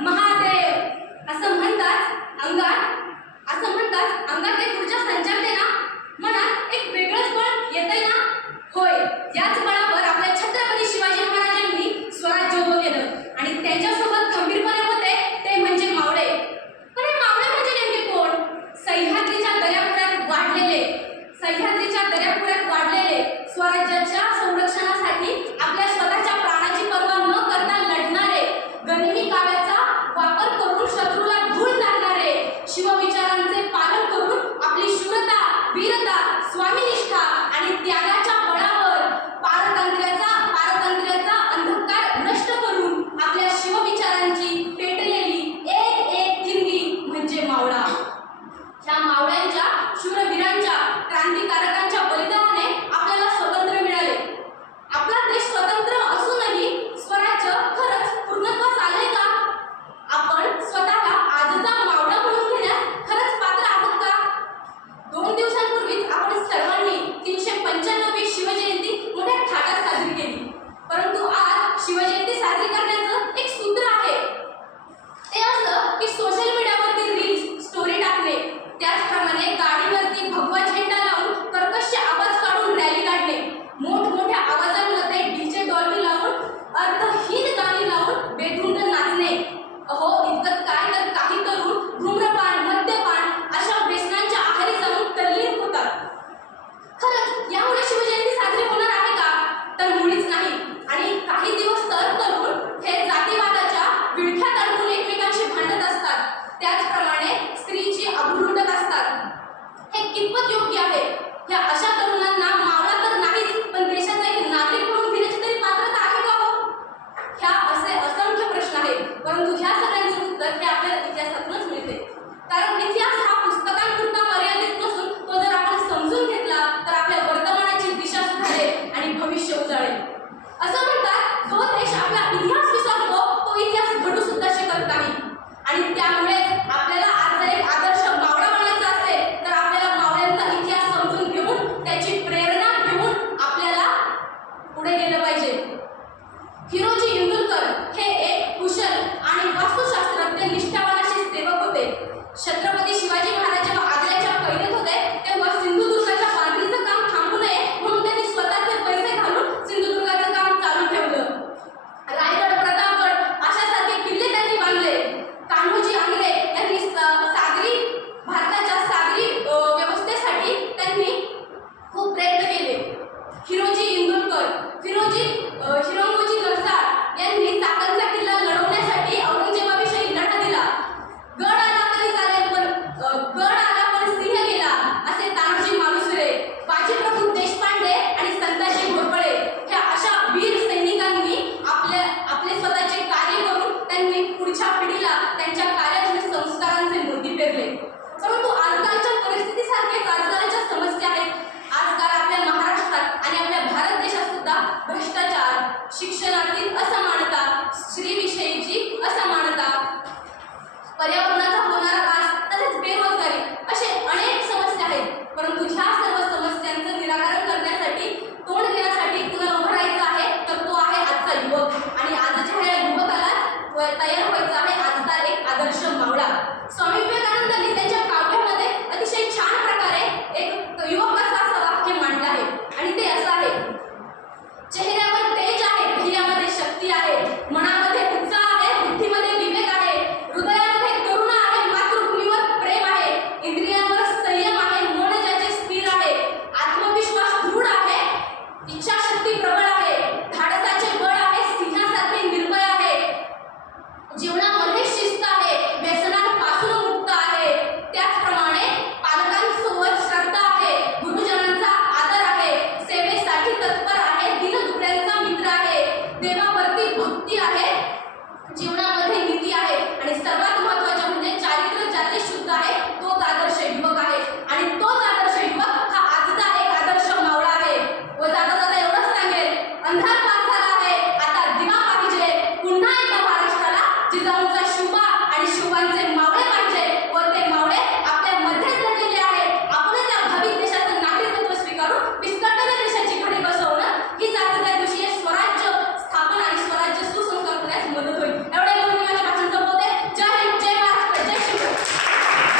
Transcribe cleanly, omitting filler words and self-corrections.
महादेव असं म्हणतात अंगात एक ऊर्जा संचारते ना, मनात एक वेगळंच बळ येतंय ना. होय, याच बळावर आपल्या छत्रपती शिवाजी महाराजांनी स्वराज्य उभं केलं आणि त्यांच्यासोबत खंबीरपणे होते ते म्हणजे मावळे. पण हे मावळे म्हणजे नेमके कोण? सह्याद्रीच्या दऱ्यापुऱ्यात वाढलेले स्वराज्याच्या संरक्षणासाठी आपल्या स्वतःच्या प्राणाची पर्वा न करता लढणारे, गनिमी काव्याचा वापर करून शत्रूला धूळ लागणारे, शिवविचारांचे पालन करून आपली शूरता, वीरता, स्वामीनिष्ठा आणि त्यागाच्या बळावर पारतंत्र्याचा अंधकार नष्ट करून आपल्या शिवविचारांची पेटलेली एक ठिणगी म्हणजे मावळा. ह्या मावळ्यांच्या, शूरवीरांच्या, क्रांतिकारकांच्या बलिदानाने आपल्याला स्वातंत्र्य मिळाले. आपला देश स्वतंत्र असूनही स्वराज्य खरंच पूर्णत्वास आले का? आपण स्वतःला आजचा मावळा म्हणून घेण्यास खरंच पात्र आहोत का? 2 दिवसांपूर्वीच आपण सर्वांनी 395वी शिवजयंती मोठ्या थाटात साजरी केली. परंतु आज शिवजयंती साजरी करण्याचं एक सूत्र आहे. ते असं की सोशल मीडियावरती रील्स, स्टोरी टाकणे, त्याचप्रमाणे गाडीवरती भगवा झेंडा लावून कर्कश आवाज काढून रॅली काढणे, मोठमोठ्या आवाजांमध्ये डीजे डॉल्बी लावून अर्थहीन गाणी लावून बेधुंद नाचणे. अहो, इतकं काय तर काही तरुण धूम्रपान, मद्यपान अशा व्यसनांच्या आहारी जाऊन तल्लीन होतात. खरंच यामुळे शिवजयंती साजरी होणार आहे का? तर मुळीच नाही. आणि काही दिवस तर तरुण हे जातीवादाच्या विळख्यात अडकून एकमेकांशी भांडत असतात, त्याचप्रमाणे स्त्रीची आबरू लुटत असतात. हे कितपत योग्य आहे? ह्या अशा तरुणांना मावळा तर नाहीच, पण देशाचा एक नागरिक म्हणून घेण्याची तरी पात्रता आहे का हो? ह्या असे असंख्य प्रश्न आहेत. परंतु ह्या सगळ्यांचे उत्तर हे आपल्याला इतिहासातूनच मिळते. कारण इतिहास हा पुस्तकांपुरता मर्यादित नसून तो जर आपण समजून घेतला तर आपल्या वर्तमानाची दिशा सुधारेल आणि भविष्य उजाळेल. असं म्हणतात, जो देश आपला इतिहास विसरतो तो इतिहास घडू सुद्धा शकत नाही. आणि त्यामुळे आपल्याला आज जर एक आदर्श मावळा बनायचा असेल तर आपल्याला मावळ्यांचा इतिहास समजून घेऊन त्याची प्रेरणा घेऊन आपल्याला पुढे गेलं पाहिजे. हिरोजी इंदुरकर हे एक कुशल आणि वास्तुशास्त्रज्ञ निष्ठावान असे सेवक होते. छत्रपती शिवाजी महाराज जेव्हा आग्र्याच्या कैदेत होते तेव्हा सिंधुदुर्गाच्या बांधणीचं काम थांबू नये म्हणून त्यांनी स्वतःचे पैसे घालून सिंधुदुर्गाचं काम चालू ठेवलं. रायगड, प्रतापगड अशासारखे किल्ले त्यांनी बांधले. कान्होजी आंग्रे यांनी भारताच्या सागरी व्यवस्थेसाठी त्यांनी खूप प्रयत्न केले. हिरोजी इंदुरकर, हिरंगोजी नरसाळ यांनी चाकणचा किल्ला लढवण्यासाठी औरंगजेबाविषयी लढा दिला. गड आला पण सिंह गेला असे तानाजी मालुसरे, बाजीप्रभू देशपांडे आणि संताजी घोरपडे ह्या अशा वीर सैनिकांनी आपले स्वतःचे कार्य करून त्यांनी पुढच्या पिढीला त्यांच्या कार्याचे संस्कारांचे मोती पेरले. परंतु आजकालच्या परिस्थितीसारखेच आजकालच्या समस्या आहेत. आजकाल आपल्या महाराष्ट्रात आणि आपल्या भारत देशात सुद्धा भ्रष्टाचार, शिक्षणातील असमानता, स्त्रीविषयीची असमानता, पर्यावरणाचा होणारा ऱ्हास, तसेच बेरोजगारी असे अनेक समस्या आहेत. परंतु ह्या सर्व समस्यांचं निराकरण करण्यासाठी, तोंड देण्यासाठी कुणाला उभं राहायचं आहे तर तो आहे आजचा युवक. आणि आजच्या ह्या युवकाला तयार व्हायचं आहे आजचा एक आदर्श मावळा. स्वामी विवेकानंदांनी त्यांच्या काव्यामध्ये अतिशय छान प्रकारे एक युवक कसा असावा हे मांडलं आहे. आणि ते असं आहे, चेहऱ्यावर तेज आहे, ध्येयामध्ये शक्ती आहे, मनामध्ये उत्साह आहे, बुद्धीमध्ये विवेक आहे, हृदयामध्ये करुणा आहे, मातृभूमीवर प्रेम आहे, इंद्रियांवर संयम आहे, मन ज्याचे स्थिर आहे, आत्मविश्वास दृढ आहे, इच्छाशक्ती प्रबळ आहे, धाडसाचे बळ आहे, सिंहासारखे निर्भय आहे, जीवनामध्ये शिस्त आहे, व्यसनांपासून मुक्त आहे, त्याचप्रमाणे पालकांसोबत श्रद्धा आहे, गुरुजनांचा आदर आहे, सेवेसाठी तत्पर आहे, दीनदुबळ्यांचा मित्र आहे, देवावरती भक्ती आहे, जीवनामध्ये नीती आहे आणि सर्वात महत्त्वाचे म्हणजे चारित्र्य ज्याचे शुद्ध आहे तोच आदर्श युवक आहे. आणि तोच आदर्श युवक हा आजचा एक आदर्श मावळा आहे. व जाता जाता एवढंच सांगेल, अंधार पार झाला आहे, आता दिवा पाहिजे पुन्हा एकदा महाराष्ट्राला जिजाऊंचा शुभा आणि शुभांचे